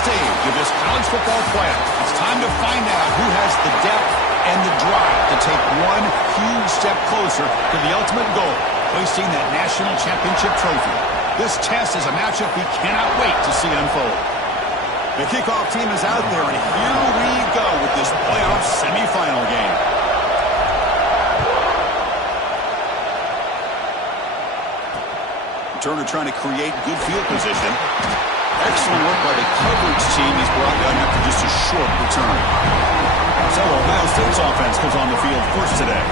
stage of this college football playoff. It's time to find out who has the depth and the drive to take one huge step closer to the ultimate goal, hoisting that national championship trophy. This test is a matchup we cannot wait to see unfold. The kickoff team is out there, and here we go with this playoff semifinal game. Turner trying to create good field position. Excellent work by the coverage team. He's brought down after just a short return. So Ohio State's offense comes on the field first today.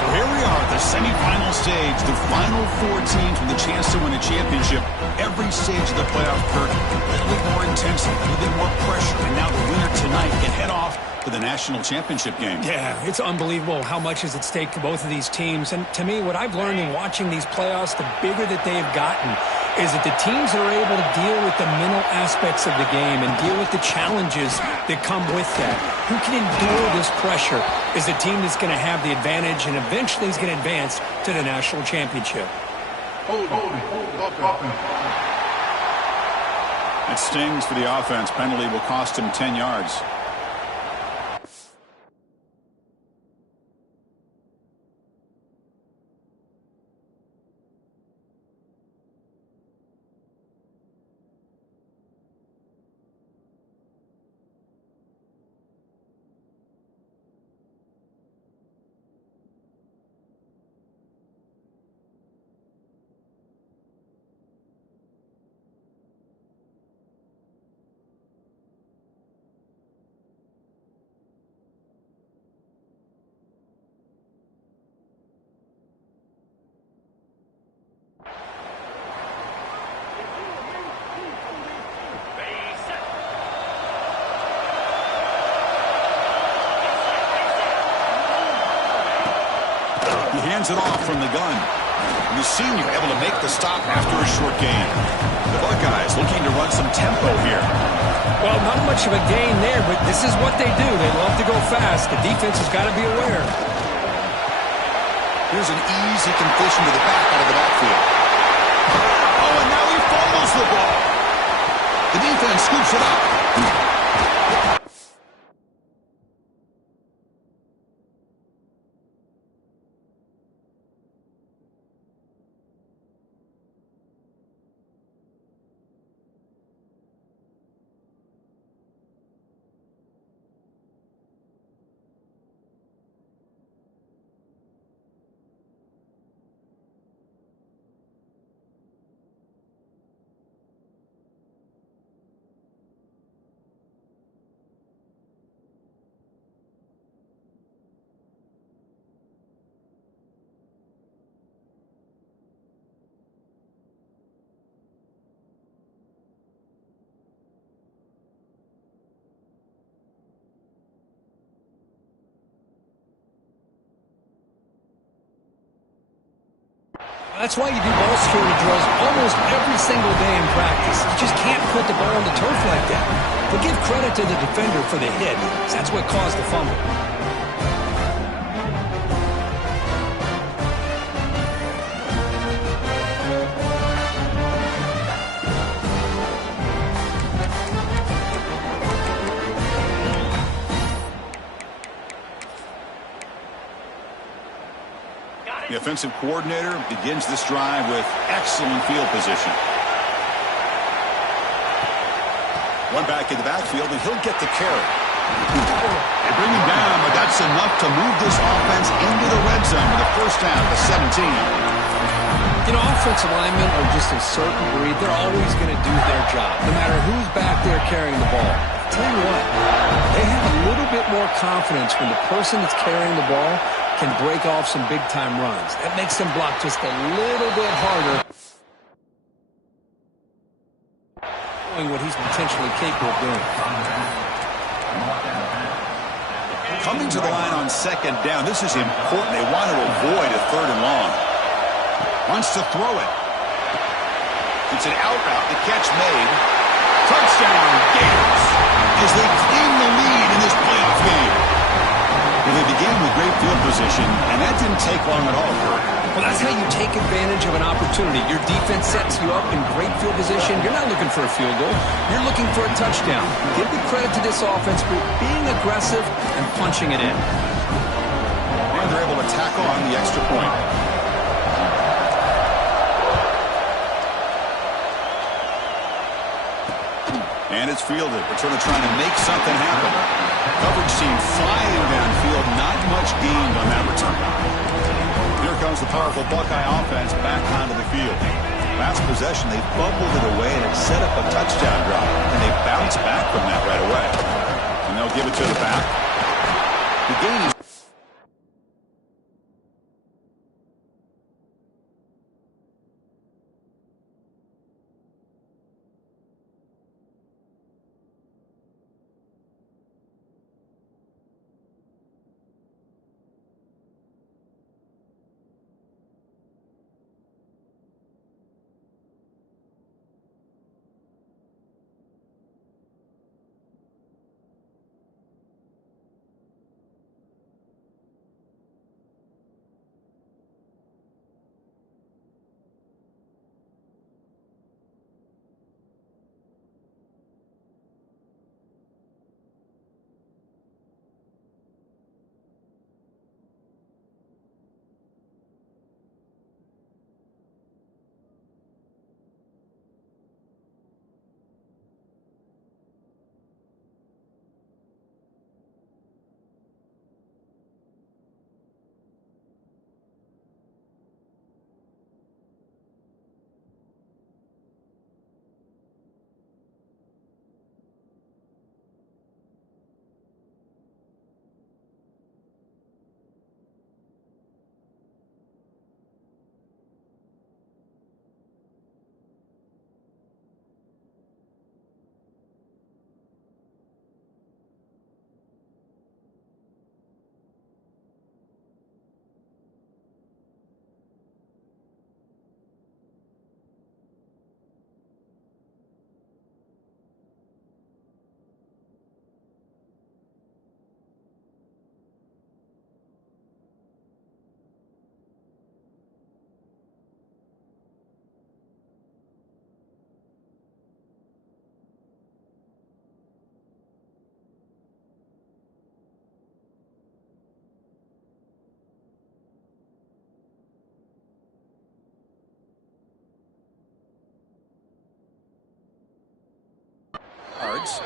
So here we are at the semifinal stage. The final four teams with a chance to win a championship. Every stage of the playoff, Kurt, a little bit more intensity, a little bit more pressure. And now the winner tonight can head off to the national championship game. Yeah, it's unbelievable how much is at stake for both of these teams. And to me, what I've learned in watching these playoffs, the bigger that they've gotten, is that the teams that are able to deal with the mental aspects of the game and deal with the challenges that come with that, who can endure this pressure, is the team that's going to have the advantage and eventually is going to advance to the national championship. It stings for the offense. Penalty will cost him 10 yards. Hands it off from the gun. And the senior able to make the stop after a short gain. The Buckeyes looking to run some tempo here. Well, not much of a gain there, but this is what they do. They love to go fast. The defense has got to be aware. Here's an easy completion to the back out of the backfield. Oh, and now he fumbles the ball. The defense scoops it up. That's why you do ball security drills almost every single day in practice. You just can't put the ball on the turf like that. But give credit to the defender for the hit. That's what caused the fumble. The offensive coordinator begins this drive with excellent field position. One back in the backfield, and he'll get the carry. They bring him down, but that's enough to move this offense into the red zone with a first down at the 17. You know, offensive linemen are just a certain breed. They're always going to do their job, no matter who's back there carrying the ball. I'll tell you what, they have a little bit more confidence when the person that's carrying the ball can break off some big-time runs. That makes them block just a little bit harder, knowing what he's potentially capable of doing. Coming to the line on second down, this is important. They want to avoid a third and long. Wants to throw it. It's an out route. The catch made. Touchdown, Gators, as they claim the lead in this playoff game. Well, they began with great field position, and that didn't take long at all, Kirk. Well, that's how you take advantage of an opportunity. Your defense sets you up in great field position. You're not looking for a field goal. You're looking for a touchdown. Give the credit to this offense for being aggressive and punching it in. And they're able to tack on the extra point. And it's fielded. Returner trying to make something happen. Coverage team flying downfield. Not much gained on that return. Here comes the powerful Buckeye offense back onto the field. Last possession, they fumbled it away, and it set up a touchdown drive. And they bounce back from that right away. And they'll give it to the back. The gain is...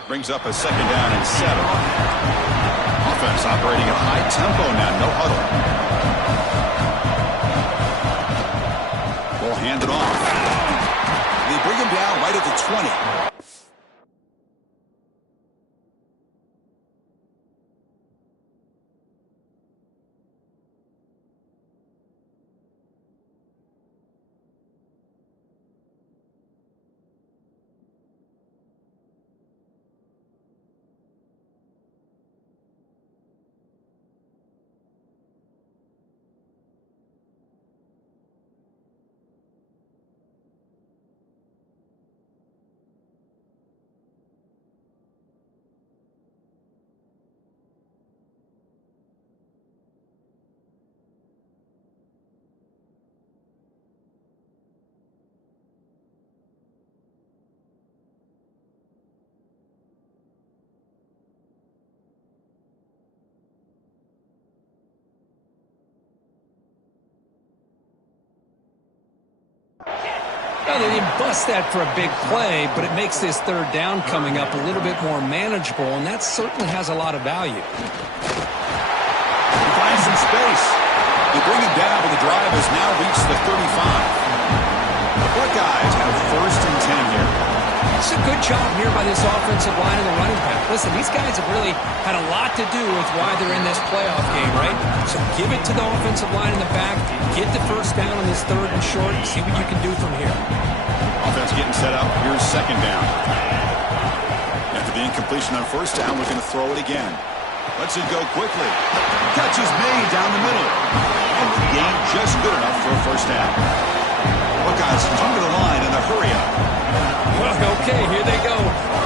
Brings up a second down and 7. Offense operating at high tempo now, no huddle. Will hand it off. They bring him down right at the 20. Well, they didn't bust that for a big play, but it makes this third down coming up a little bit more manageable, and that certainly has a lot of value. He finds some space. They bring him down, but the drive has now reached the 35. The Buckeyes have first and 10 here. It's a good job here by this offensive line and the running back. Listen, these guys have really had a lot to do with why they're in this playoff game, right? So give it to the offensive line in the back. Get the first down on this third and short and see what you can do from here. Offense getting set up. Here's second down. After the incompletion on first down, we're going to throw it again. Lets it go quickly. Catch is made down the middle. And the gain just good enough for a first down. Buckeyes come to the line in a hurry-up. Well, okay, here they go.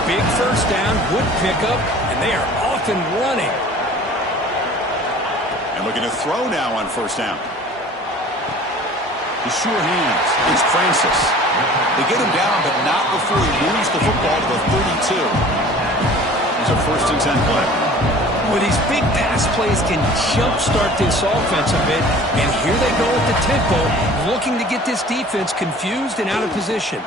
Big first down, good pickup, and they are off and running. And And looking to throw now on first down. The sure hands. It's Francis. They get him down, but not before he moves the football to the 32. It's a 1st and 10 play. Well, these big pass plays can jumpstart this offense a bit, and here they go at the tempo, looking to get this defense confused and out of position.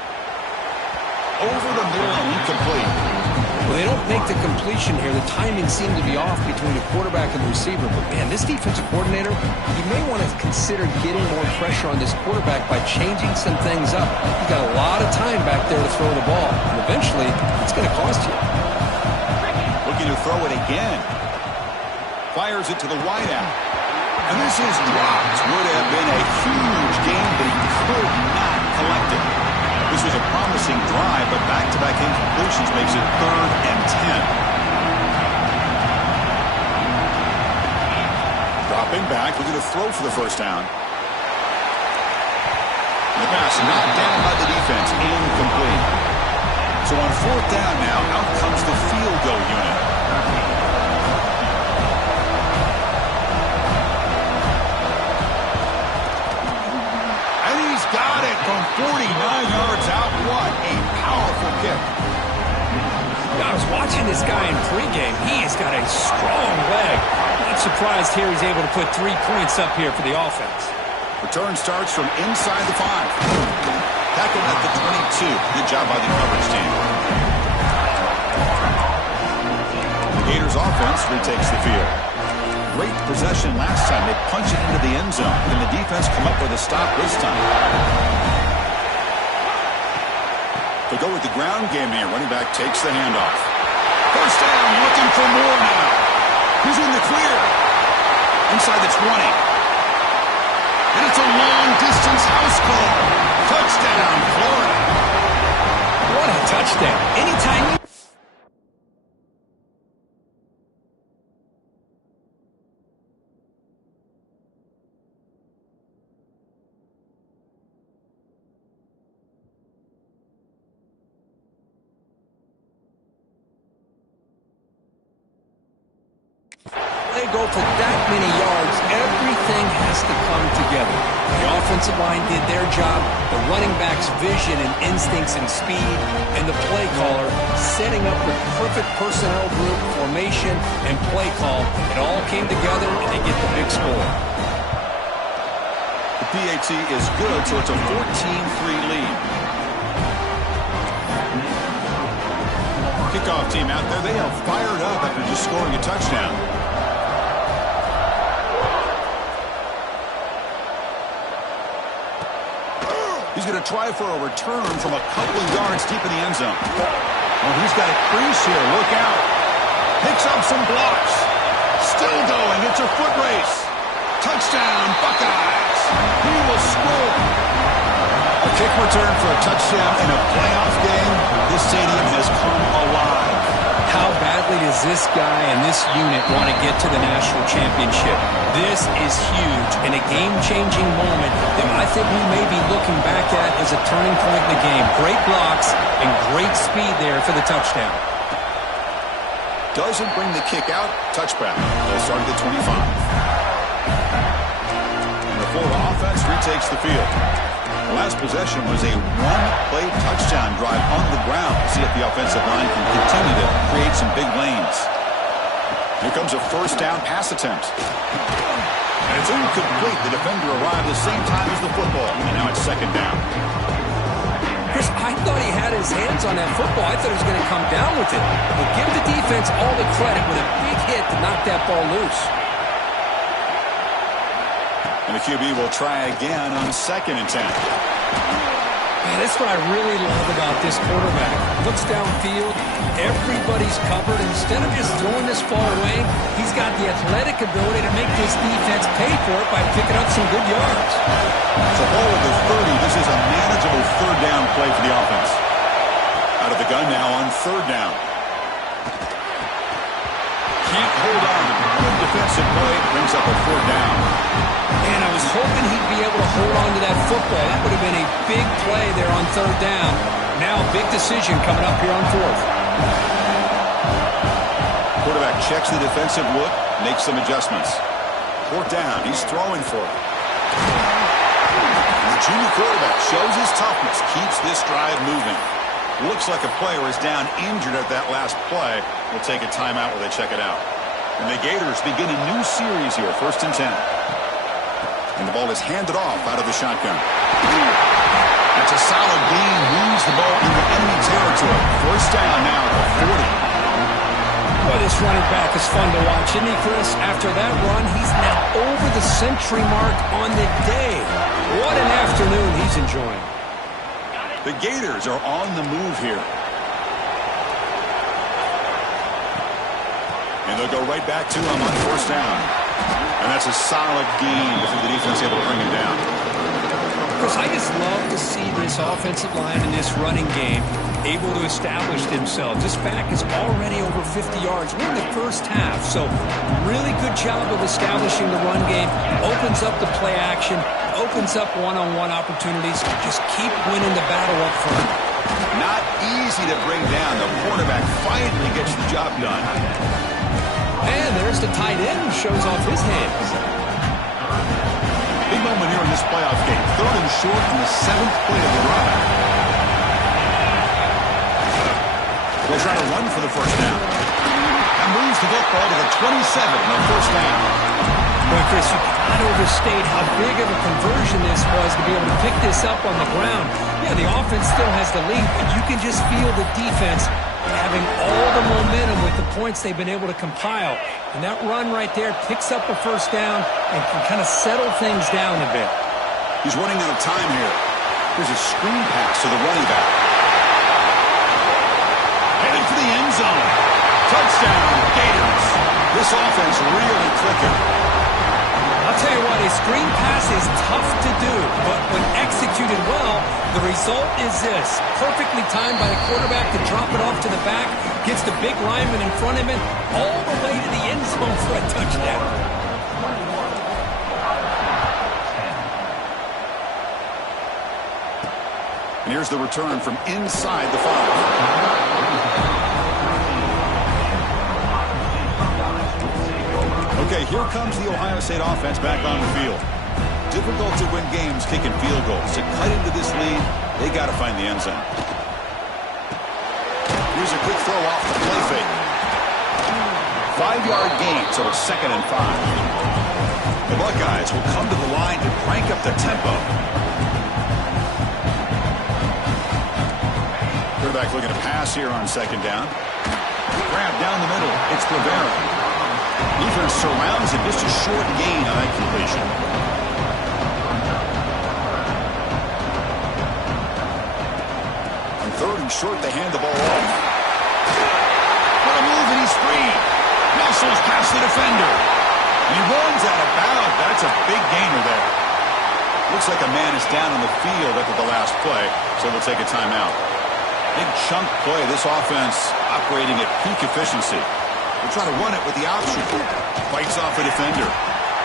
Over the middle and incomplete. Well, they don't make the completion here. The timing seemed to be off between the quarterback and the receiver. But, man, this defensive coordinator, he may want to consider getting more pressure on this quarterback by changing some things up. He's got a lot of time back there to throw the ball, and eventually it's going to cost you. Looking to throw it again. Fires it to the wideout. And this is dropped. Would have been a huge game, but he could not collect it. This was a promising drive, but back-to-back incompletions makes it 3rd and 10. Dropping back, looking to throw for the first down. The pass knocked down by the defense, incomplete. So on 4th down now, out comes the field goal unit. Got it from 49 yards out. What a powerful kick. I was watching this guy in pregame. He has got a strong leg. Not surprised here he's able to put 3 points up here for the offense. Return starts from inside the 5. Tackled at the 22. Good job by the coverage team. The Gators offense retakes the field. Great possession last time. They punch it into the end zone. Can the defense come up with a stop this time? They'll go with the ground game here. Running back takes the handoff. First down, looking for more now. He's in the clear. Inside the 20. And it's a long-distance house call. Touchdown, Florida. What a touchdown. Anytime you... They go for that many yards, everything has to come together. The offensive line did their job, the running back's vision and instincts and speed, and the play caller setting up the perfect personnel group, formation, and play call. It all came together, and they get the big score. The PAT is good, so it's a 14-3 lead. Kickoff team out there, they have fired up after just scoring a touchdown. He's going to try for a return from a couple of yards deep in the end zone. Oh, he's got a crease here. Look out. Picks up some blocks. Still going. It's a foot race. Touchdown, Buckeyes. He will score. A kick return for a touchdown in a playoff game. This stadium has come alive. How badly does this guy and this unit want to get to the national championship? This is huge and a game-changing moment that I think we may be looking back at as a turning point in the game. Great blocks and great speed there for the touchdown. Doesn't bring the kick out. Touchback. They'll start at the 25. And the Florida offense retakes the field. The last possession was a one-play touchdown drive on the ground. See if the offensive line can continue to create some big lanes. Here comes a first down pass attempt. And it's incomplete. The defender arrived the same time as the football. And now it's 2nd down. Chris, I thought he had his hands on that football. I thought he was going to come down with it. But give the defense all the credit with a big hit to knock that ball loose. And the QB will try again on 2nd and 10. Man, that's what I really love about this quarterback. Looks downfield, everybody's covered. Instead of just throwing this ball away, he's got the athletic ability to make this defense pay for it by picking up some good yards. So ball at the 30. This is a manageable 3rd down play for the offense. Out of the gun now on 3rd down. Can't hold on. Good defensive play. Brings up a 4th down. And I was hoping he'd be able to hold on to that football. That would have been a big play there on 3rd down. Now a big decision coming up here on 4th. Quarterback checks the defensive look, makes some adjustments. 4th down. He's throwing for it. And the junior quarterback shows his toughness, keeps this drive moving. Looks like a player is down injured at that last play. We'll take a timeout while they check it out. And the Gators begin a new series here, 1st and 10. And the ball is handed off out of the shotgun. That's a solid gain. Moves the ball into enemy territory. 1st down now at the 40. Well, this running back is fun to watch, isn't he, Chris? After that run, he's now over the century mark on the day. What an afternoon he's enjoying. The Gators are on the move here. And they'll go right back to him on 1st down. And that's a solid gain before the defense able to bring him down. Chris, I just love to see this offensive line in this running game able to establish themselves. This back is already over 50 yards. We're in the first half, so really good job of establishing the run game. Opens up the play action, opens up one-on-one opportunities. Just keep winning the battle up front. Not easy to bring down. The quarterback finally gets the job done. And there's the tight end who shows off his hands. Big moment here in this playoff game. 3rd and short on the 7th play of the drive. They'll try to run for the 1st down. That moves the football to the 27 on 1st down. Boy, Chris, you cannot overstate how big of a conversion this was to be able to pick this up on the ground. Yeah, the offense still has the lead, but you can just feel the defense having all the momentum with the points they've been able to compile. And that run right there picks up a 1st down and can kind of settle things down a bit. He's running out of time here. Here's a screen pass to the running back. Headed for the end zone. Touchdown, Gators. This offense really clicking. I'll tell you what, a screen pass is tough to do, but when executed well, the result is this. Perfectly timed by the quarterback to drop it off to the back, gets the big lineman in front of him, all the way to the end zone for a touchdown. And here's the return from inside the 5. Okay, here comes the Ohio State offense back on the field. Difficult to win games kicking field goals. To cut into this lead, they got to find the end zone. Here's a quick throw off the play fake. 5-yard gain, so it's 2nd and 5. The Buckeyes will come to the line to crank up the tempo. Quarterback looking to pass here on 2nd down. Grab down the middle. It's Rivera. Defense surrounds him. Just a short gain on that completion. On 3rd and short, they hand the ball off. What a move, and he's free. Muscles past the defender. And he runs out of bounds. That's a big gainer there. Looks like a man is down on the field after the last play, so they'll take a timeout. Big chunk play. This offense operating at peak efficiency. They'll try to run it with the option. Fights off a defender.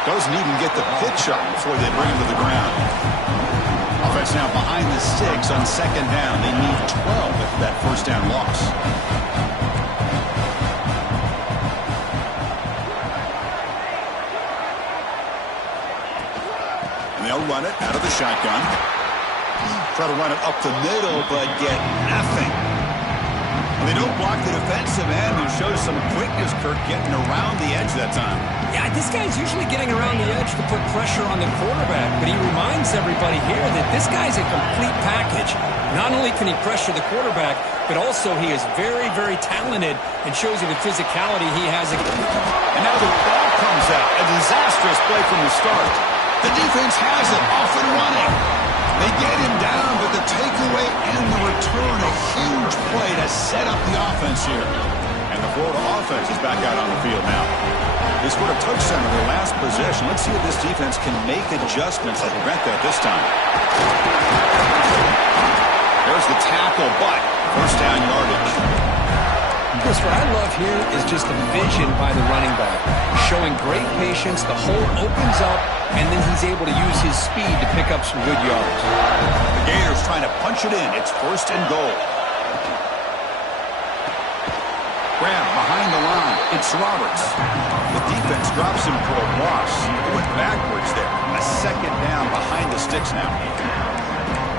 Doesn't even get the pitch up before they bring him to the ground. Offense now behind the 6 on 2nd down. They need 12 after that 1st down loss. And they'll run it out of the shotgun. Try to run it up the middle, but get nothing. They don't block the defensive end, who shows some quickness, Kirk, getting around the edge that time. Yeah, this guy's usually getting around the edge to put pressure on the quarterback, but he reminds everybody here that this guy's a complete package. Not only can he pressure the quarterback, but also he is very, very talented and shows you the physicality he has. And now the ball comes out. A disastrous play from the start. The defense has it off and running. They get him down, but the takeaway and the return, a huge play to set up the offense here. And the Florida offense is back out on the field now. They scored a touchdown in their last possession. Let's see if this defense can make adjustments to prevent that this time. There's the tackle, but 1st down yardage. Chris, what I love here is just the vision by the running back. Showing great patience, the hole opens up, and then he's able to use his speed to pick up some good yards. The Gators trying to punch it in. It's 1st and goal. Graham behind the line. It's Roberts. The defense drops him for a loss. He went backwards there. A second down behind the sticks now.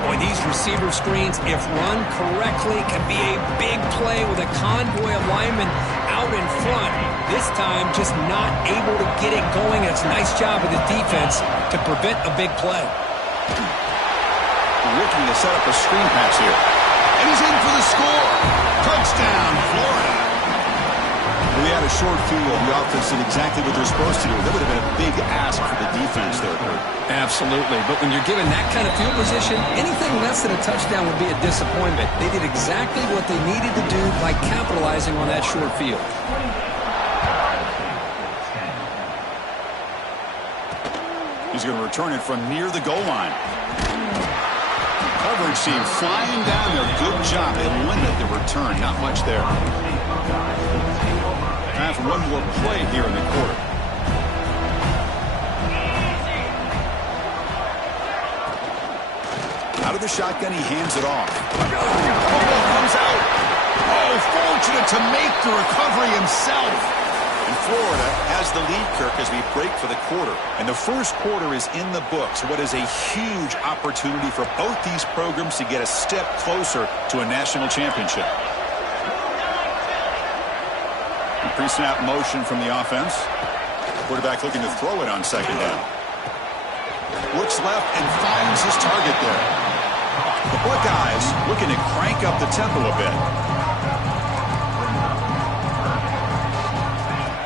Boy, these receiver screens, if run correctly, can be a big play with a convoy of linemen out in front. This time, just not able to get it going. It's a nice job of the defense to prevent a big play. Looking to set up a screen pass here. And he's in for the score. Touchdown, Florida. We had a short field. The offense did exactly what they're supposed to do. That would have been a big ask for the defense there, Kurt. Absolutely. But when you're given that kind of field position, anything less than a touchdown would be a disappointment. They did exactly what they needed to do by capitalizing on that short field. He's going to return it from near the goal line. Coverage team flying down there. Good job. They limit the return. Not much there. Time for one more play here in the quarter. Out of the shotgun, he hands it off. Football comes out. Oh, fortunate to make the recovery himself. And Florida has the lead, Kirk, as we break for the quarter. And the first quarter is in the books. What is a huge opportunity for both these programs to get a step closer to a national championship. Pre-snap motion from the offense. Quarterback looking to throw it on second down. Looks left and finds his target there. The Buckeyes looking to crank up the tempo a bit.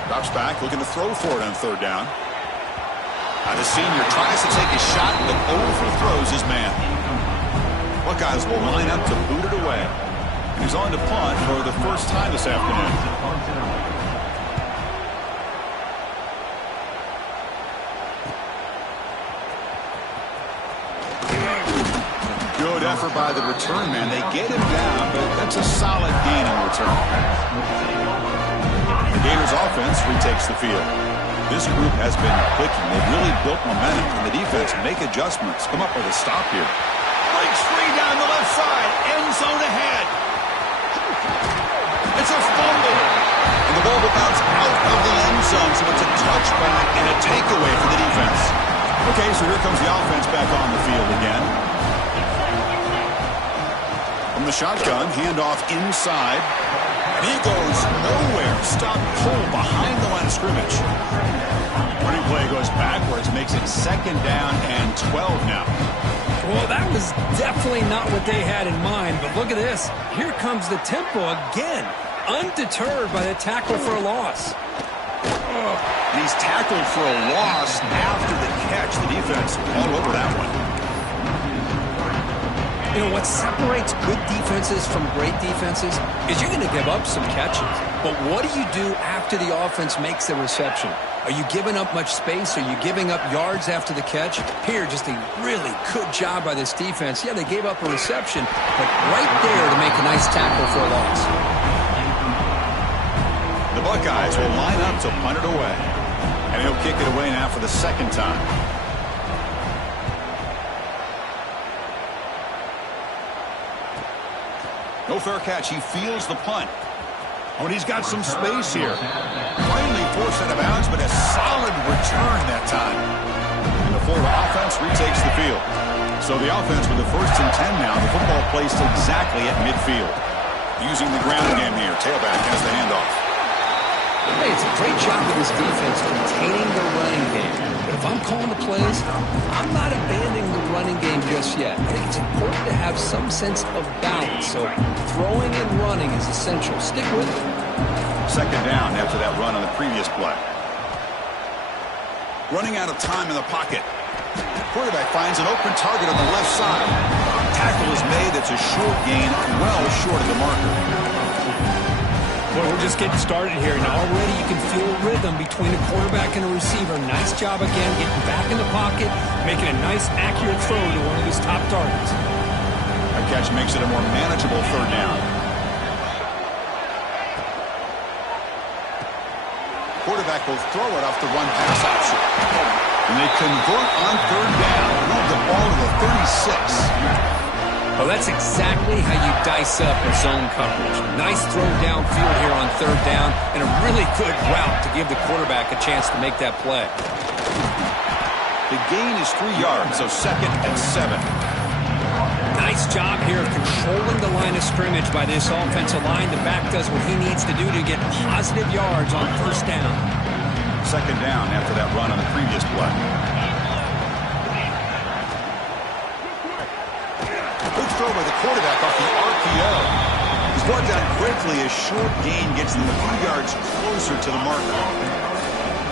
Drops back, looking to throw for it on third down. The senior tries to take a shot, but overthrows his man. Buckeyes will line up to boot it away. And he's on to punt for the first time this afternoon. Good effort by the return man. They get him down, but that's a solid gain in return. The Gators offense retakes the field. This group has been clicking. They've really built momentum, and the defense make adjustments. Come up with a stop here. Breaks free down the left side. End zone ahead. It's a fumble. And the ball will bounce out of the end zone, so it's a touchback and a takeaway for the defense. Okay, so here comes the offense back on the field again. From the shotgun, handoff inside. And he goes nowhere. Stop pull behind the line of scrimmage. Running play goes backwards, makes it second down and 12 now. Well, that was definitely not what they had in mind, but look at this. Here comes the tempo again, undeterred by the tackle for a loss. And he's tackled for a loss after the catch. The defense all over that one. You know, what separates good defenses from great defenses is you're going to give up some catches. But what do you do after the offense makes the reception? Are you giving up much space? Are you giving up yards after the catch? Here, just a really good job by this defense. Yeah, they gave up a reception, but right there to make a nice tackle for a loss. The Buckeyes will line up to punt it away. And he'll kick it away now for the second time. No fair catch. He feels the punt. Oh, and he's got some space here. Finally forced out of bounds, but a solid return that time. And the Florida offense retakes the field. So the offense with the 1st and 10 now. The football placed exactly at midfield. Using the ground game here. Tailback has the handoff. Hey, it's a great job of this defense containing the running game. But if I'm calling the plays, I'm not abandoning the running game just yet. I think it's important to have some sense of balance. So throwing and running is essential. Stick with it. Second down after that run on the previous play. Running out of time in the pocket. Quarterback finds an open target on the left side. Tackle is made. It's a short gain, well short of the marker. Boy, we're just getting started here, and already you can feel a rhythm between a quarterback and a receiver. Nice job again, getting back in the pocket, making a nice, accurate throw to one of his top targets. That catch makes it a more manageable third down. Quarterback will throw it off the run-pass option. And they convert on third down. Move the ball to the 36. Well, that's exactly how you dice up a zone coverage. Nice throw downfield here on third down, and a really good route to give the quarterback a chance to make that play. The gain is 3 yards, so 2nd and 7. Nice job here of controlling the line of scrimmage by this offensive line. The back does what he needs to do to get positive yards on first down. 2nd down after that run on the previous play. Good throw by the quarterback off the RPO. He's brought down quickly. A short gain gets them a few yards closer to the marker.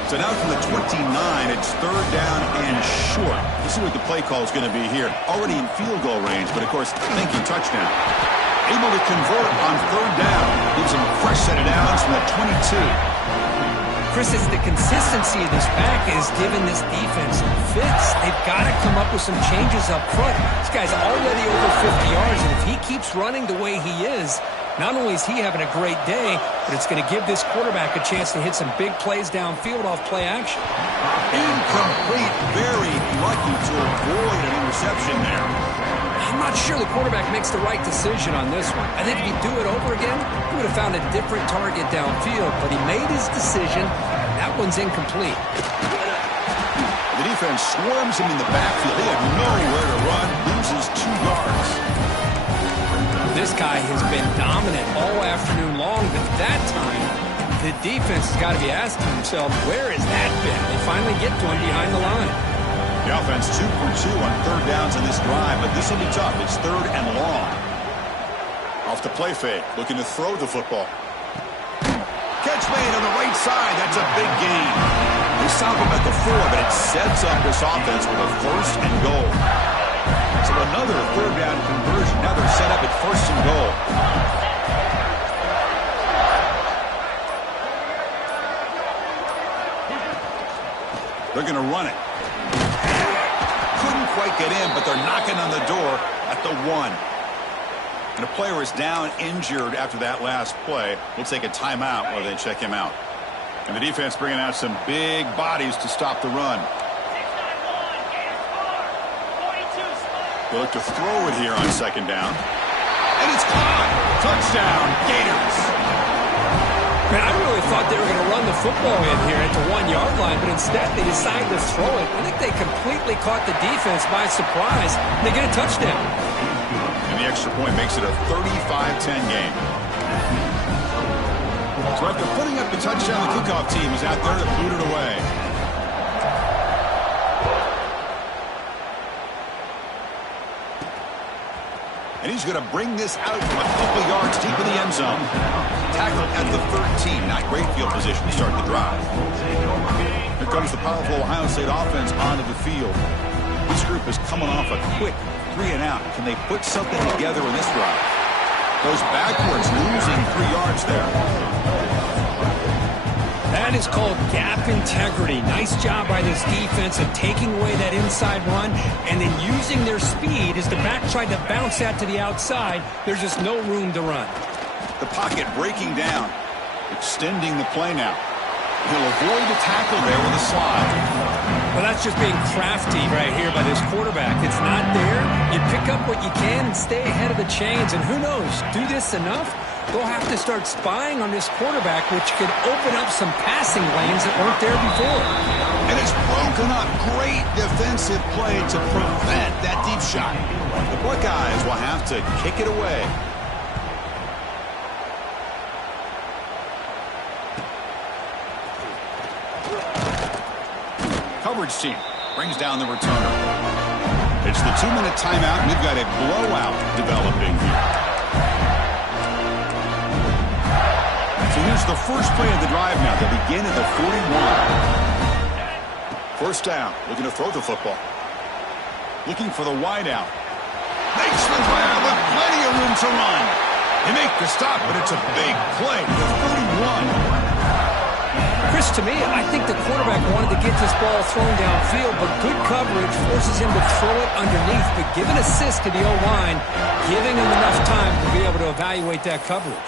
So now from the 29, it's 3rd down and short. Let's see what the play call is going to be here. Already in field goal range, but of course thinking touchdown. Able to convert on 3rd down. Gives him a fresh set of downs from the 22. Chris, it's the consistency of this back is giving this defense fits. They've got to come up with some changes up front. This guy's already over 50 yards, and if he keeps running the way he is, not only is he having a great day, but it's going to give this quarterback a chance to hit some big plays downfield off play action. Incomplete. Very lucky to avoid an interception there. I'm not sure the quarterback makes the right decision on this one. I think if he'd do it over again, he would have found a different target downfield, but he made his decision. That one's incomplete. The defense swarms him in the backfield. He had nowhere to run, loses 2 yards. This guy has been dominant all afternoon long, but that time, the defense has got to be asking themselves, where has that been? They finally get to him behind the line. The offense 2 for 2 on 3rd downs in this drive, but this will be tough. It's 3rd and long. Off the play fake, looking to throw the football. Catch made on the right side. That's a big gain. They stop him at the 4, but it sets up this offense with a 1st and goal. So another 3rd down conversion. Now they're set up at 1st and goal. They're going to run it. Couldn't quite get in, but they're knocking on the door at the 1. And a player is down injured after that last play. We'll take a timeout while they check him out. And the defense bringing out some big bodies to stop the run. They look to throw it here on 2nd down. And it's caught. Touchdown, Gators. Man, I really thought they were going to run the football in here at the 1-yard line, but instead they decided to throw it. I think they completely caught the defense by surprise. And they get a touchdown. And the extra point makes it a 35-10 game. So after putting up the touchdown, the kickoff team is out there to boot it away. And he's going to bring this out from a couple yards deep in the end zone. Tackled at the 13. Not great field position to start the drive. Here comes the powerful Ohio State offense onto the field. This group is coming off a quick 3-and-out. Can they put something together in this drive? Goes backwards, losing 3 yards there. That is called gap integrity. Nice job by this defense of taking away that inside run and then using their speed as the back tried to bounce that to the outside. There's just no room to run. The pocket breaking down, extending the play now. He'll avoid the tackle there with a slide. Well, that's just being crafty right here by this quarterback. It's not there. You pick up what you can and stay ahead of the chains. And who knows, do this enough, they'll have to start spying on this quarterback, which could open up some passing lanes that weren't there before. And it's broken up. Great defensive play to prevent that deep shot. The Buckeyes will have to kick it away. Coverage team brings down the returner. It's the 2-minute timeout, and we've got a blowout developing here. So here's the first play of the drive now. They begin at the 41. First down, looking to throw the football. Looking for the wide out. Makes the grab with plenty of room to run. They make the stop, but it's a big play to the 41. Chris, to me, I think the quarterback wanted to get this ball thrown downfield, but good coverage forces him to throw it underneath. But give an assist to the O-line, giving him enough time to be able to evaluate that coverage.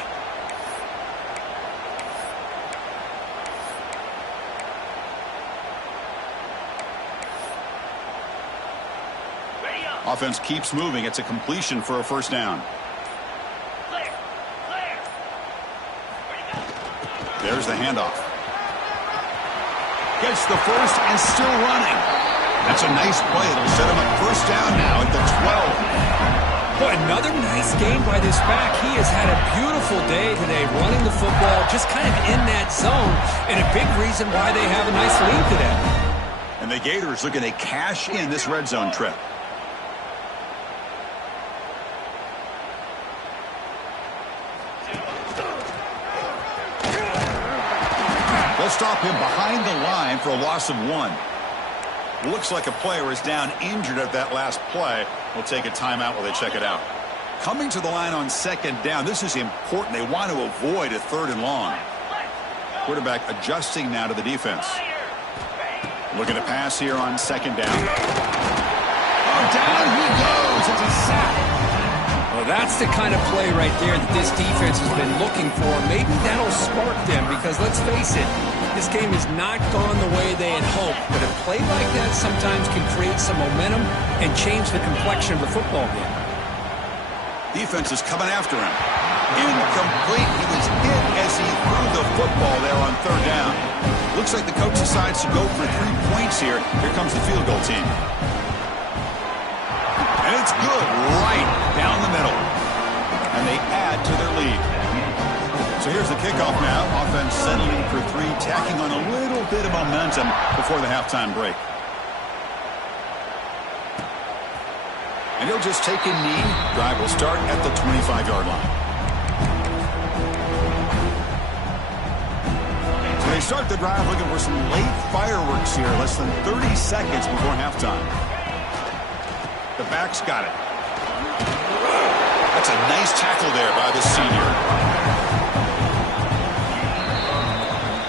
Offense keeps moving. It's a completion for a first down. There's the handoff. Gets the first and still running. That's a nice play. It'll set him up first down now at the 12. Boy, another nice game by this back. He has had a beautiful day today running the football, just kind of in that zone, and a big reason why they have a nice lead today. And the Gators looking to cash in this red zone trip. They'll stop him behind the line for a loss of 1. Looks like a player is down injured at that last play. We'll take a timeout while they check it out. Coming to the line on second down. This is important. They want to avoid a 3rd and long. Quarterback adjusting now to the defense. Looking to pass here on second down. Oh, down he goes. It's a sack. Well, that's the kind of play right there that this defense has been looking for. Maybe that'll spark them because, let's face it, this game has not gone the way they had hoped. But a play like that sometimes can create some momentum and change the complexion of the football game. Defense is coming after him. Incomplete. He was hit as he threw the football there on 3rd down. Looks like the coach decides to go for 3 points here. Here comes the field goal team. And it's good right down the middle. And they add to their lead. So here's the kickoff now. Offense settling for 3, tacking on a little bit of momentum before the halftime break. And he'll just take a knee. Drive will start at the 25-yard line. So they start the drive looking for some late fireworks here. Less than 30 seconds before halftime. The back's got it. That's a nice tackle there by the senior.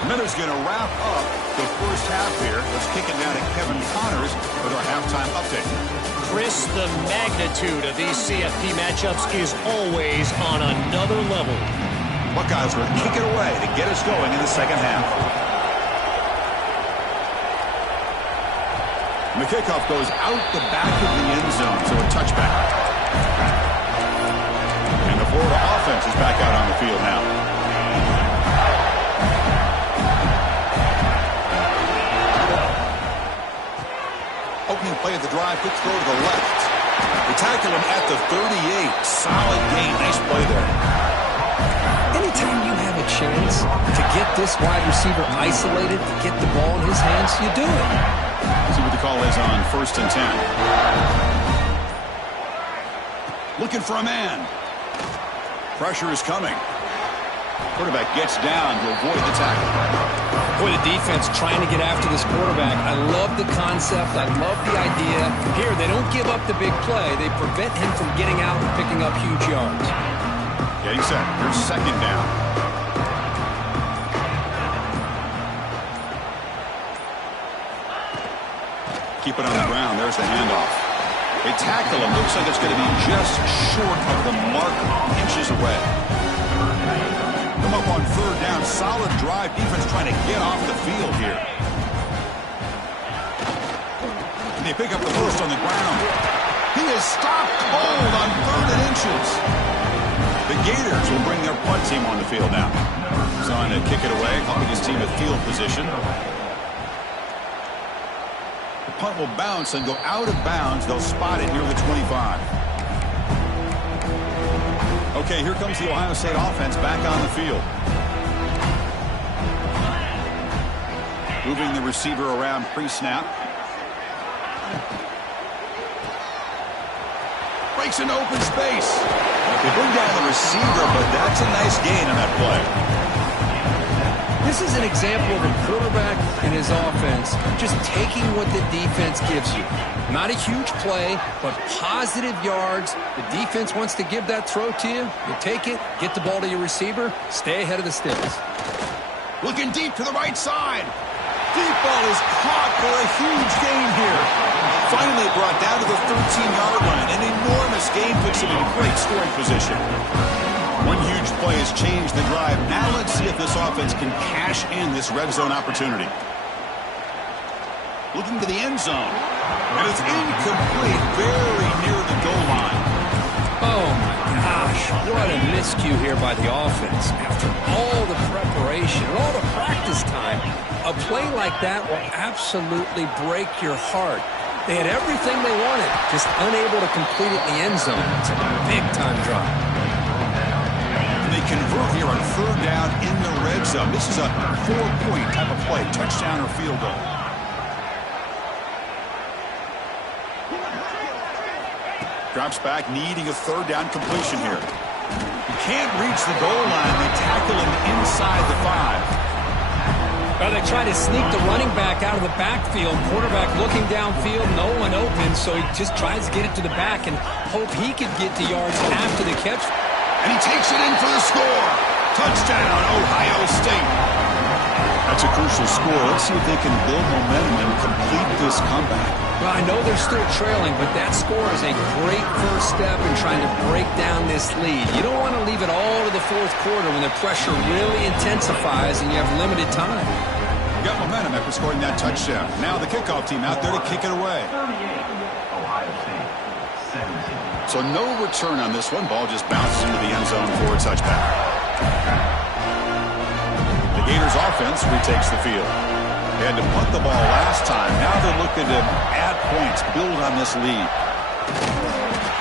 Miller's going to wrap up the first half here. Let's kick it down to Kevin Connors with our halftime update. Chris, the magnitude of these CFP matchups is always on another level. Buckeyes will kick it away to get us going in the second half. And the kickoff goes out the back of the end zone, so a touchback. And the Florida offense is back out on the field now. Opening play of the drive, quick throw to the left. They tackle him at the 38. Solid gain. Nice play there. Anytime you have a chance to get this wide receiver isolated, to get the ball in his hands, you do it. See what the call is on 1st and 10. Looking for a man. Pressure is coming. Quarterback gets down to avoid the tackle. Boy, the defense trying to get after this quarterback. I love the concept. I love the idea. Here, they don't give up the big play. They prevent him from getting out and picking up huge yards. Getting set. Here's second down. Keep it on the ground. There's the handoff. They tackle him. Looks like it's going to be just short of the mark, inches away. Come up on 3rd down. Solid drive. Defense trying to get off the field here. And they pick up the first on the ground. He is stopped cold on 3rd and inches. The Gators will bring their punt team on the field now. He's on to kick it away, helping his team at field position. The punt will bounce and go out of bounds. They'll spot it near the 25. Okay, here comes the Ohio State offense back on the field. Moving the receiver around pre-snap. Breaks into open space. They bring down the receiver, but that's a nice gain on that play. This is an example of a quarterback and his offense just taking what the defense gives you. Not a huge play, but positive yards. The defense wants to give that throw to you. You take it, get the ball to your receiver, stay ahead of the sticks. Looking deep to the right side. Deep ball is caught for a huge gain here. Finally brought down to the 13-yard line. An enormous gain puts him in great scoring position. One huge play has changed the drive. Now let's see if this offense can cash in this red zone opportunity. looking to the end zone. And it's incomplete, very near the goal line. Oh, my gosh. What a miscue here by the offense. After all the preparation, all the practice time, a play like that will absolutely break your heart. They had everything they wanted, just unable to complete it in the end zone. It's a big-time drop. And they convert here on third down in the red zone. This is a 4-point type of play, touchdown or field goal. Drops back, needing a third down completion here. Can't reach the goal line. They tackle him inside the 5. Well, they try to sneak the running back out of the backfield. Quarterback looking downfield, no one open, so he just tries to get it to the back and hope he could get to yards after the catch. And he takes it in for the score. Touchdown, Ohio State. That's a crucial score. Let's see if they can build momentum and complete this comeback. Well, I know they're still trailing, but that score is a great first step in trying to break down this lead. You don't want to leave it all to the fourth quarter when the pressure really intensifies and you have limited time. You got momentum after scoring that touchdown. Now the kickoff team out there to kick it away. So no return on this one. Ball just bounces into the end zone for a touchback. The Gators offense retakes the field. They had to punt the ball last time. Now they're looking to add points, build on this lead.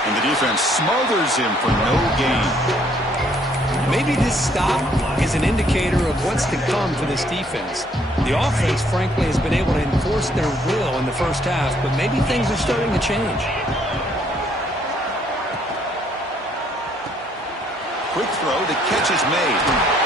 And the defense smothers him for no gain. Maybe this stop is an indicator of what's to come for this defense. The offense, frankly, has been able to enforce their will in the first half, but maybe things are starting to change. Quick throw, the catch is made.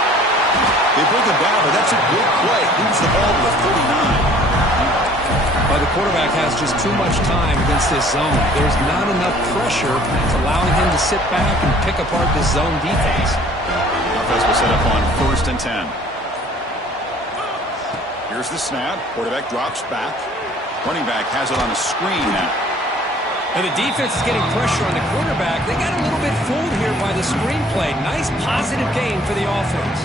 They bring him down, but that's a good play. Moves the ball to the 49. But the quarterback has just too much time against this zone. There's not enough pressure allowing him to sit back and pick apart this zone defense. Offense will set up on 1st and 10. Here's the snap. Quarterback drops back. Running back has it on a screen now. And the defense is getting pressure on the quarterback. They got a little bit fooled here by the screenplay. Nice positive gain for the offense.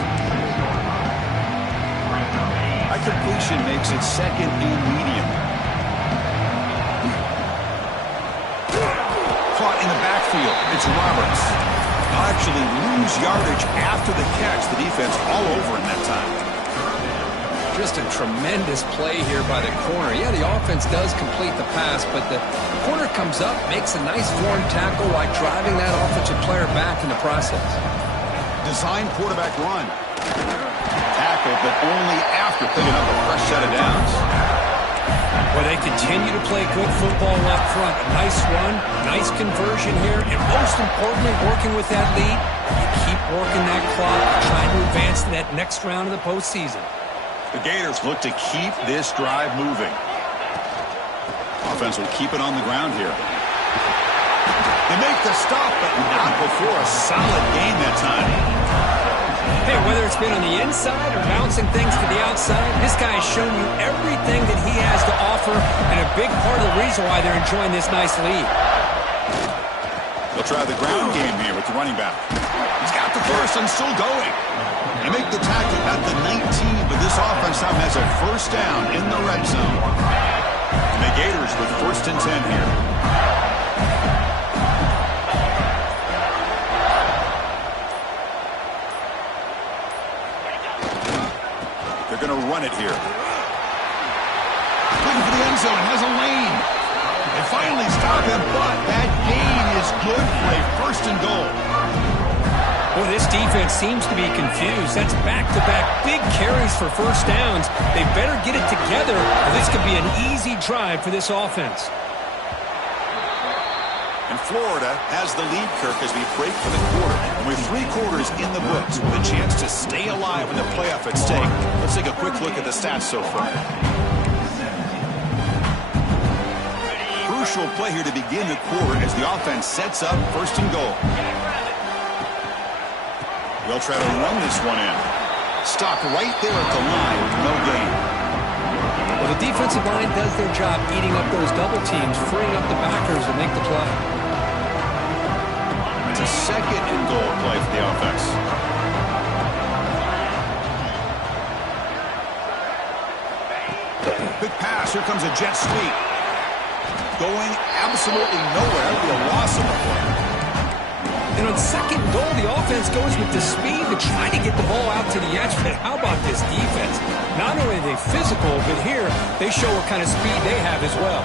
High completion makes it 2nd and medium. Caught in the backfield. It's Roberts. They'll actually lose yardage after the catch. The defense all over in that time. Just a tremendous play here by the corner. Yeah, the offense does complete the pass, but the corner comes up, makes a nice form tackle while driving that offensive player back in the process. Design quarterback run. Tackled, but only after picking up a fresh set of downs. Well, they continue to play good football up front. A nice run, nice conversion here, and most importantly, working with that lead, you keep working that clock, trying to advance to that next round of the postseason. The Gators look to keep this drive moving. Offense will keep it on the ground here. They make the stop, but not before a solid gain that time. Hey, whether it's been on the inside or bouncing things to the outside, this guy has shown you everything that he has to offer, and a big part of the reason why they're enjoying this nice lead. They'll try the ground game here with the running back. He's got the first and still going. They make the tackle at the 19, but this offense now has a first down in the red zone. And the Gators with 1st and 10 here. They're going to run it here. Looking for the end zone, has a lane. They finally stop him, but that gain is good for a 1st and goal. Well, this defense seems to be confused. That's back-to-back big carries for first downs. They better get it together, or this could be an easy drive for this offense. And Florida has the lead, Kirk, as we break for the quarter. And with 3 quarters in the books, with a chance to stay alive in the playoff at stake, let's take a quick look at the stats so far. Crucial play here to begin the quarter as the offense sets up 1st and goal. They'll try to run this one in. Stop right there at the line with no gain. Well, the defensive line does their job eating up those double teams, freeing up the backers to make the play. It's a 2nd and goal play for the offense. Quick pass. Here comes a jet sweep. Going absolutely nowhere. It'll be a loss of the play. And on second goal, the offense goes with the speed to try to get the ball out to the edge. But how about this defense? Not only are they physical, but here they show what kind of speed they have as well.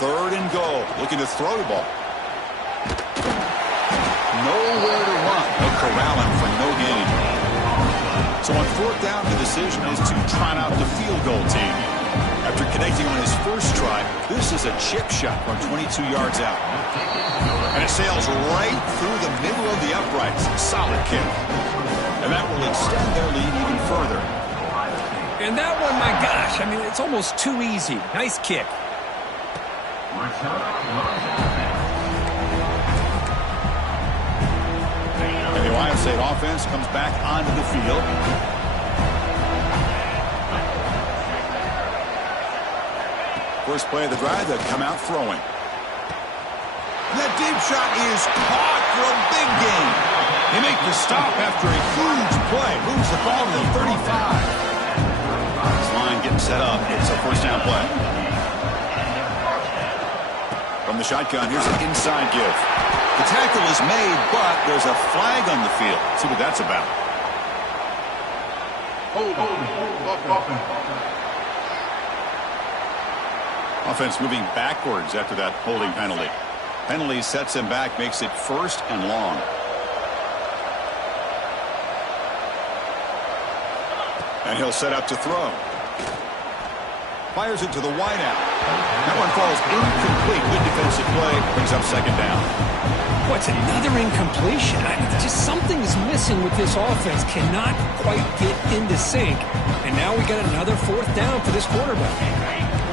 Third and goal. Looking to throw the ball. Nowhere to run. They'll corral him for no gain. So on fourth down, the decision is to trot out the field goal team. After connecting on his first try, this is a chip shot from 22 yards out. And it sails right through the middle of the uprights. Solid kick. And that will extend their lead even further. And that one, my gosh, I mean, it's almost too easy. Nice kick. And the Ohio State offense comes back onto the field. First play of the drive, they'll come out throwing. That deep shot is caught for a big gain. They make the stop after a huge play. Moves the ball to the 35. This line getting set up. It's a first down play. From the shotgun, here's an inside give. The tackle is made, but there's a flag on the field. Let's see what that's about. Offense moving backwards after that holding penalty. Penalty sets him back, makes it first and long. And he'll set up to throw. Fires it to the wideout. That one falls incomplete. Good defensive play. Brings up second down. What's another incompletion? Just something's missing with this offense. Cannot quite get into sync. And now we got another fourth down for this quarterback.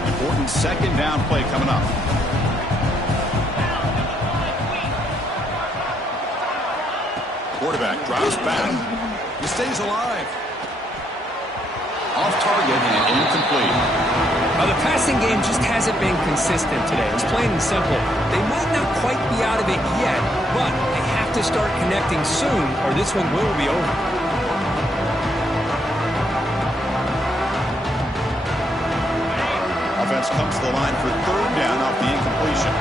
Important second down play coming up. Quarterback drives back. He stays alive. Off target and incomplete. The passing game just hasn't been consistent today. It's plain and simple. They might not quite be out of it yet, but they have to start connecting soon or this one will be over. Offense comes to the line for third down off the incompletion.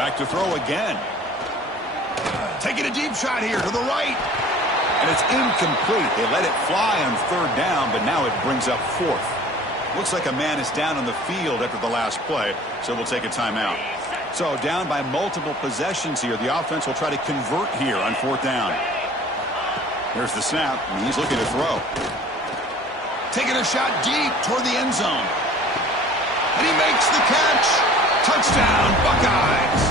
Back to throw again. Taking a deep shot here to the right. And it's incomplete. They let it fly on third down, but now it brings up fourth. Looks like a man is down on the field after the last play, so we'll take a timeout. So down by multiple possessions here. The offense will try to convert here on fourth down. Here's the snap, and he's looking to throw. Taking a shot deep toward the end zone. And he makes the catch. Touchdown, Buckeyes.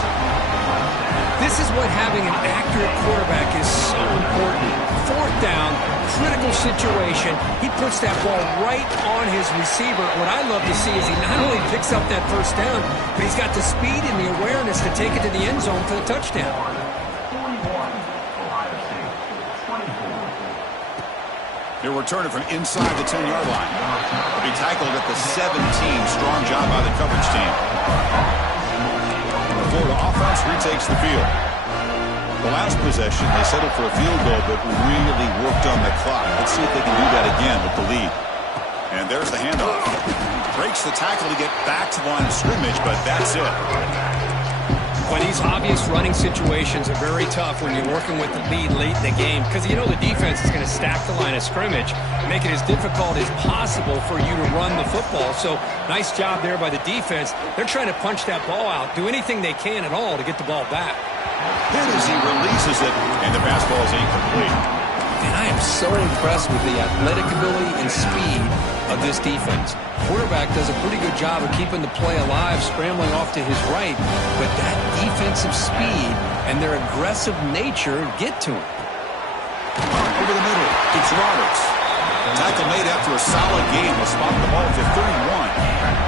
This is what having an accurate quarterback is so important. Fourth down, critical situation. He puts that ball right on his receiver. What I love to see is he not only picks up that first down, but he's got the speed and the awareness to take it to the end zone for the touchdown. He'll return it from inside the 10-yard line. He'll be tackled at the 17. Strong job by the coverage team. The Florida offense retakes the field. The last possession, they settled for a field goal, but really worked on the clock. Let's see if they can do that again with the lead. And there's the handoff. Breaks the tackle to get back to the line of scrimmage, but that's it. Well, these obvious running situations are very tough when you're working with the lead late in the game because you know the defense is going to stack the line of scrimmage, make it as difficult as possible for you to run the football. So nice job there by the defense. They're trying to punch that ball out, do anything they can at all to get the ball back. Hit as he releases it, and the pass ball is incomplete. And I am so impressed with the athletic ability and speed of this defense. Quarterback does a pretty good job of keeping the play alive, scrambling off to his right, but that defensive speed and their aggressive nature get to him. Over the middle, it's Roberts. Tackle made after a solid game. Will spot the ball to 31.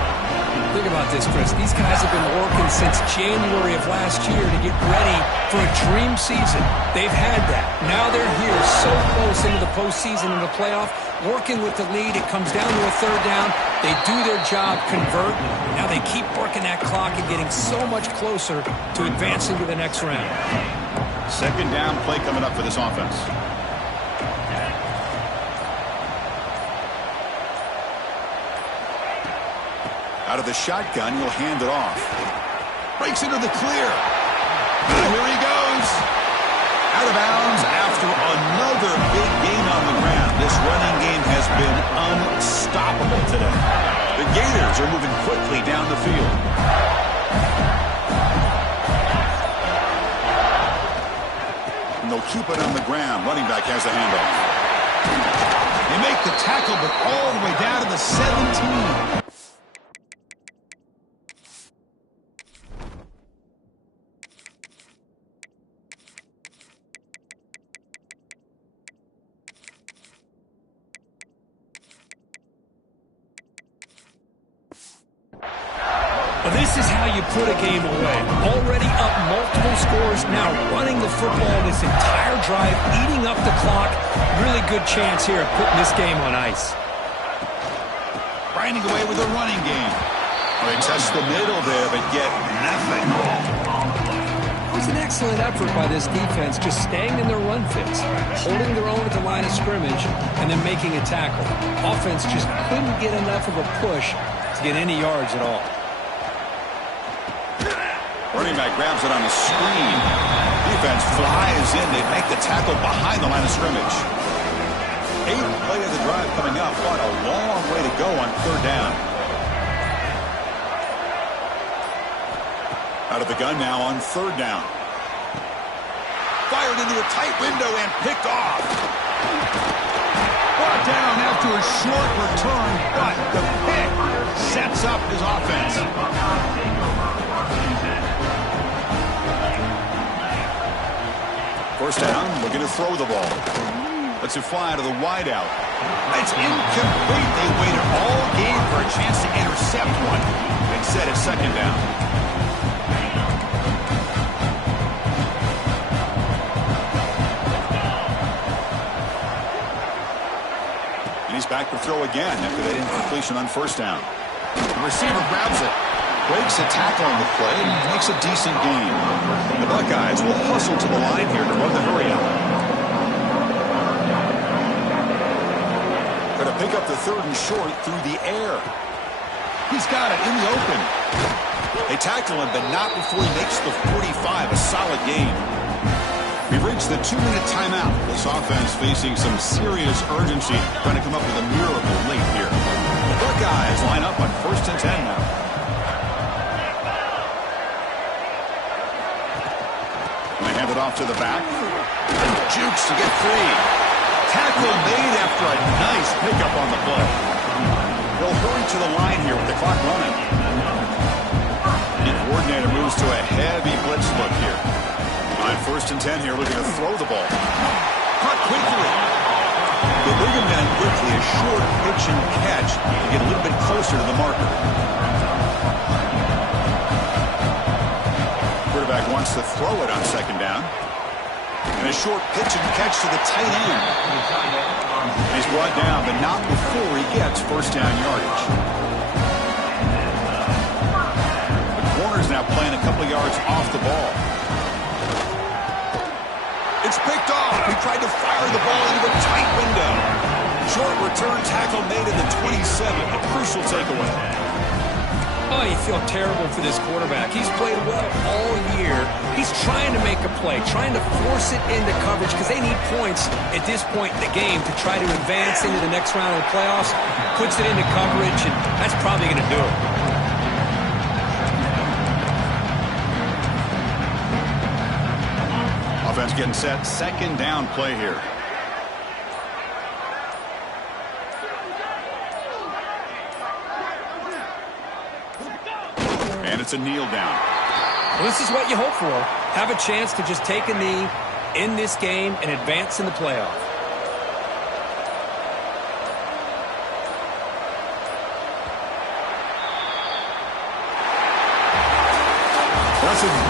Think about this, Chris. These guys have been working since January of last year to get ready for a dream season. They've had that. Now they're here so close into the postseason and the playoff, working with the lead. It comes down to a third down. They do their job, convert. Now they keep working that clock and getting so much closer to advancing to the next round. Second down play coming up for this offense. Out of the shotgun, he'll hand it off. Breaks into the clear. And here he goes. Out of bounds after another big gain on the ground. This running game has been unstoppable today. The Gators are moving quickly down the field. And they'll keep it on the ground. Running back has the handoff. They make the tackle, but all the way down to the 17. Well, this is how you put a game away. Already up multiple scores, now running the football this entire drive, eating up the clock. Really good chance here of putting this game on ice. Grinding away with a running game. They touch the middle there, but get nothing. It was an excellent effort by this defense, just staying in their run fits, holding their own at the line of scrimmage, and then making a tackle. Offense just couldn't get enough of a push to get any yards at all. Running back grabs it on a screen. Defense flies in. They make the tackle behind the line of scrimmage. 8th play of the drive coming up, but a long way to go on 3rd down. Out of the gun now on 3rd down. Fired into a tight window and picked off. Brought down after a short return, but the pick sets up his offense. First down, looking to throw the ball. Lets it fly to the wideout. It's incomplete. They waited all game for a chance to intercept one. Instead, it's 2nd down. And he's back to throw again after that incompletion on 1st down. The receiver grabs it. Breaks a tackle on the play and makes a decent gain. The Buckeyes will hustle to the line here to run the hurry-up. Going to pick up the 3rd and short through the air. He's got it in the open. They tackle him, but not before he makes the 45. A solid gain. We've reached the 2-minute timeout. This offense facing some serious urgency, trying to come up with a miracle late here. The Buckeyes line up on 1st and 10 now. Hand it off to the back. And jukes to get free. Tackle made after a nice pickup on the play. They'll hurry to the line here with the clock running. The coordinator moves to a heavy blitz look here. On 1st and 10 here, looking to throw the ball. Caught quickly. They bring him down quickly. A short pitch and catch to get a little bit closer to the marker. Quarterback wants to throw it on 2nd down. And a short pitch and catch to the tight end. And he's brought down, but not before he gets 1st down yardage. The corner's now playing a couple yards off the ball. It's picked off. He tried to fire the ball into a tight window. Short return tackle made at the 27. A crucial takeaway. Oh, you feel terrible for this quarterback. He's played well all year. He's trying to make a play, trying to force it into coverage because they need points at this point in the game to try to advance into the next round of the playoffs. Puts it into coverage, and that's probably going to do it. Offense getting set. 2nd down play here. And it's a kneel down. Well, this is what you hope for. Have a chance to just take a knee in this game and advance in the playoff. That's a